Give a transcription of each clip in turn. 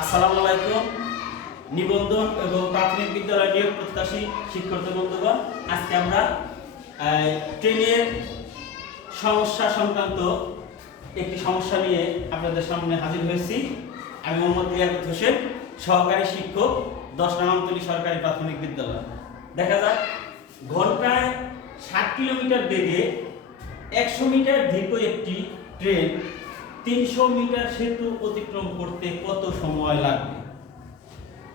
আসসালামু আলাইকুম নিবন্ধন এবং প্রাথমিক বিদ্যালয় নিয়োগ প্রত্যাশী শিক্ষার্থী বন্ধুগণ, আজকে আমরা ট্রেনের সমস্যা সংক্রান্ত একটি সমস্যা নিয়ে আপনাদের সামনে হাজির হয়েছি। আমি মোহাম্মদ লিয়াকত হোসেন, সহকারী শিক্ষক, 10 নং আমতলী সরকারি প্রাথমিক বিদ্যালয়। দেখা যাক ঘন্টায় 60 কিলোমিটার বেগে 100 মিটার দীর্ঘ একটি ট্রেন 300 মিটার সেতু অতিক্রম করতে কত সময় লাগবে।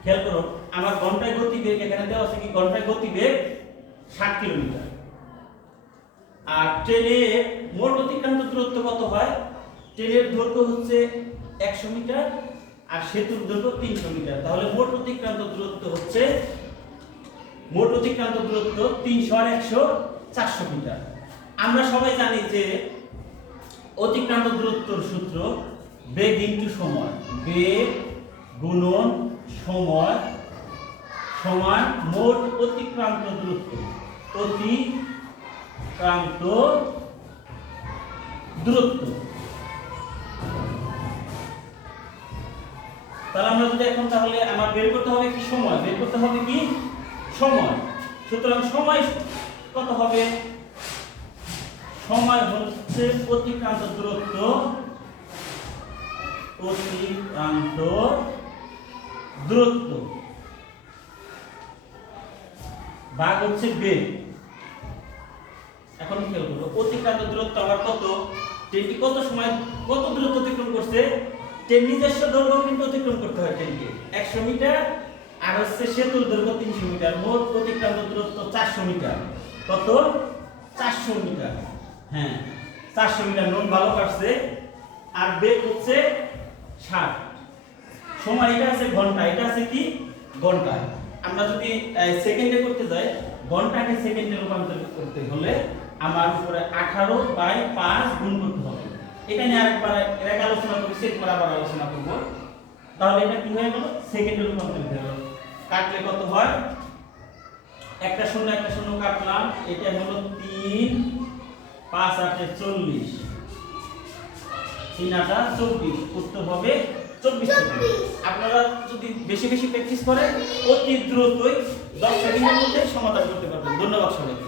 খেয়াল করো, আমার ঘন্টায় গতিবেগ এখানে দেওয়া আছে কি, ঘন্টায় গতিবেগ 60 কিলোমিটার। আর ট্রেনের মোট অতিক্রান্ত দূরত্ব কত হয়? ট্রেনের দৈর্ঘ্য হচ্ছে 100 মিটার আর সেতুর দৈর্ঘ্য 300 মিটার। তাহলে মোট অতিক্রান্ত দূরত্ব 300 আর 100 400 মিটার। আমরা সবাই জানি যে অতিক্রান্ত দূরত্বর সূত্র বেগ ইনটু সময়, বেগ গুণন সময় সমান মোট অতিক্রান্ত দূরত্ব। অতিক্রান্ত দূরত্ব। তাহলে আমরা যদি এখন তাহলে আমার বের করতে হবে কি সময়, বের করতে হবে কি সময়। সুতরাং সময় কত হবে? সময় হচ্ছে অতিক্রান্ত দূরত্ব, অতিক্রান্ত দূরত্ব ভাগ হচ্ছে বেগ। এখন খেয়াল করো, অতিক্রান্ত দূরত্ব আমার কত, ট্রেনটি কত সময় কত দূরত্ব অতিক্রম করছে। ট্রেন নিজস্ব দৈর্ঘ্য কিন্তু অতিক্রম করতে হয় ট্রেনকে 100 মিটার আর হচ্ছে সেতুর দৈর্ঘ্য 300 মিটার। মোট অতিক্রান্ত দূরত্ব 400 মিটার। কত? 400 মিটার। হ্যাঁ, 400 মিটার। নোট ভালো কাটছে। আর বেগ হচ্ছে 60। সময় এটা আছে ঘন্টা, এটা আছে কি ঘন্টায়। আমরা যদি সেকেন্ডে করতে যাই, ঘন্টাকে সেকেন্ডে রূপান্তরিত করতে হলে আমার উপরে 18/5 গুণ করতে হবে। এটা নিয়ে আরেকবার আলোচনা করি, সেট করে আবার আলোচনা করব। তাহলে এটা কি হয়ে গেল? সেকেন্ডে রূপান্তরিত হয়ে গেল। কাটলে কত হয়? একটা শূন্য কাটলাম। এটা হলো 3 5 8 40, 3 8 24। উত্তর হবে 24। আপনারা যদি বেশি বেশি প্র্যাকটিস করেন, অতি দ্রুতই 10 সেকেন্ডের মধ্যে সমাধান করতে পারবেন। ধন্যবাদ সবাইকে।